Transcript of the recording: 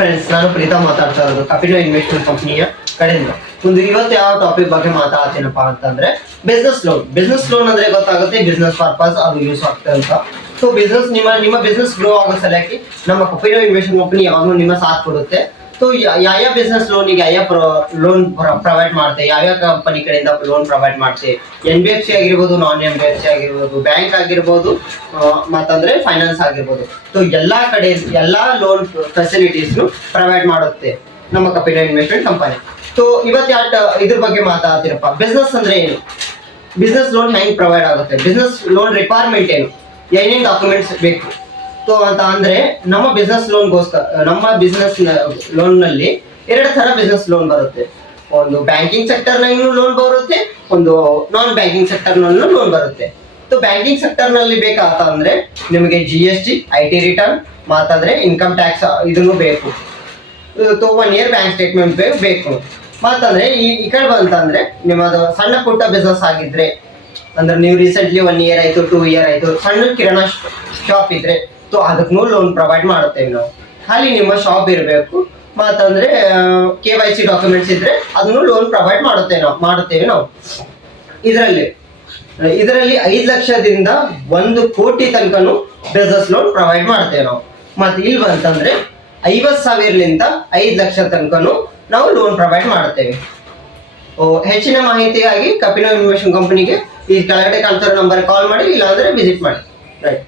Friends, ನಾನು ಪ್ರೀತಾ ಮಾತಾಡ್ತಾ ಇರೋದು ಕಪಿಲ ಇನ್ವೆಸ್ಟ್ಮೆಂಟ್ ಕಂಪನಿಯ ಕಡೆಯಿಂದ. ಇವತ್ತು ಯಾವ ಟಾಪಿಕ್ ಬಗ್ಗೆ ಮಾತಾಡ್ತೀನಪ್ಪ ಅಂತಂದ್ರೆ ಬಿಸ್ನೆಸ್ ಲೋನ್ ಅಂದ್ರೆ ಗೊತ್ತಾಗುತ್ತೆ, ಬಿಸ್ನೆಸ್ ಪರ್ಪಸ್ ಅದು ಯೂಸ್ ಆಗ್ತದೆ ಅಂತ. ಸೊ ನಿಮ್ಮ ಬಿಸ್ನೆಸ್ ಗ್ರೋ ಆಗೋ ಸಲಕ್ಕೆ ನಮ್ಮ ಕಪಿಲ ಇನ್ವೆಸ್ಟ್ಮೆಂಟ್ ಕಂಪನಿ ಯಾವಾಗಲೂ ನಿಮ್ಮ ಸಾಥ್ ಕೊಡುತ್ತೆ. ಸೊ ಯಾವ ಬಿಸ್ನೆಸ್ ಲೋನಿಗೆ ಲೋನ್ ಪ್ರೊವೈಡ್ ಮಾಡುತ್ತೆ, ಯಾವ್ಯಾವ ಕಂಪನಿ ಕಡೆಯಿಂದ ಲೋನ್ ಪ್ರೊವೈಡ್ ಮಾಡುತ್ತೆ, NBFC ಆಗಿರ್ಬೋದು, ನಾನ್ NBFC ಆಗಿರ್ಬೋದು, ಬ್ಯಾಂಕ್ ಆಗಿರ್ಬೋದು, ಮತ್ತಂದ್ರೆ ಫೈನಾನ್ಸ್ ಆಗಿರ್ಬೋದು. ಸೊ ಎಲ್ಲಾ ಲೋನ್ ಫೆಸಿಲಿಟೀಸ್ ಪ್ರೊವೈಡ್ ಮಾಡುತ್ತೆ ನಮ್ಮ ಕಪಿಲ ಇನ್ವೆಸ್ಟ್ಮೆಂಟ್ ಕಂಪನಿ. ಸೊ ಇವತ್ತು ಇದ್ರ ಬಗ್ಗೆ ಮಾತಾಡ್ತೀರಪ್ಪ. ಬಿಸ್ನೆಸ್ ಅಂದ್ರೆ ಏನು, ಬಿಸ್ನೆಸ್ ಲೋನ್ ಹೆಂಗ್ ಪ್ರೊವೈಡ್ ಆಗುತ್ತೆ, ಬಿಸ್ನೆಸ್ ಲೋನ್ ರಿಕ್ವೈರ್ಮೆಂಟ್ ಏನು, ಏನೇನು ಡಾಕ್ಯುಮೆಂಟ್ಸ್ ಬೇಕು. ಸೊ ಅಂತ ಅಂದ್ರೆ ನಮ್ಮ ಬಿಸ್ನೆಸ್ ಲೋನ್ ನಲ್ಲಿ ಎರಡು ತರ ಬಿಸ್ನೆಸ್ ಲೋನ್ ಬರುತ್ತೆ. ಒಂದು ಬ್ಯಾಂಕಿಂಗ್ ಸೆಕ್ಟರ್ ನಲ್ಲೂ ಲೋನ್ ಬರುತ್ತೆ, ಒಂದು ನಾನ್ ಬ್ಯಾಂಕಿಂಗ್ ಸೆಕ್ಟರ್ ನಲ್ಲೂ ಲೋನ್ ಬರುತ್ತೆ. ಸೊ ಬ್ಯಾಂಕಿಂಗ್ ಸೆಕ್ಟರ್ ನಲ್ಲಿ ಬೇಕಾತ ಅಂದ್ರೆ ನಿಮಗೆ GST, IT ರಿಟರ್ನ್, ಮಾತಾದ್ರೆ ಇನ್ಕಮ್ ಟ್ಯಾಕ್ಸ್ ಇದನ್ನು ಬೇಕು. 1 year ಬ್ಯಾಂಕ್ ಸ್ಟೇಟ್ಮೆಂಟ್ ಬೇಕು. ಮಾತಂದ್ರೆ ಈ ಕಡೆ ಬಂತಂದ್ರೆ ನಿಮ್ಮದು ಸಣ್ಣ ಪುಟ್ಟ ಬಿಸ್ನೆಸ್ ಆಗಿದ್ರೆ, ಅಂದ್ರೆ ನೀವು ರೀಸೆಂಟ್ಲಿ 1 year ಆಯ್ತು, 2 year ಆಯ್ತು, ಸಣ್ಣ ಕಿರಾಣಾ ಶಾಪ್ ಇದ್ರೆ ಸೊ ಅದಕ್ಕೂ ಲೋನ್ ಪ್ರೊವೈಡ್ ಮಾಡುತ್ತೇವೆ ನಾವು. ಖಾಲಿ ನಿಮ್ಮ ಶಾಪ್ ಇರಬೇಕು, ಮತ್ತಂದ್ರೆ KYC ಡಾಕ್ಯುಮೆಂಟ್ಸ್ ಇದ್ರೆ ಅದನ್ನು ಲೋನ್ ಪ್ರೊವೈಡ್ ಮಾಡುತ್ತೇವೆ ನಾವು. ಇದರಲ್ಲಿ 5 ಲಕ್ಷದಿಂದ 1 ಕೋಟಿ ತನಕನು ಬಿಸ್ನೆಸ್ ಲೋನ್ ಪ್ರೊವೈಡ್ ಮಾಡ್ತೇವೆ ನಾವು. ಮತ್ತೆ ಇಲ್ಲಿ ಬಂತಂದ್ರೆ 50,000ಲಿಂದ 5 ಲಕ್ಷ ತನಕನು ನಾವು ಲೋನ್ ಪ್ರೊವೈಡ್ ಮಾಡುತ್ತೇವೆ. ಹೆಚ್ಚಿನ ಮಾಹಿತಿಗಾಗಿ ಕಪಿಲ ಇನ್ವೆಸ್ಟ್ಮೆಂಟ್ ಕಂಪನಿಗೆ ಈ ಕೆಳಗಡೆ ಕಾಣ್ತಿರೋ ನಂಬರ್ ಕಾಲ್ ಮಾಡಿ, ಇಲ್ಲಾಂದ್ರೆ ವಿಸಿಟ್ ಮಾಡಿ. ರೈಟ್.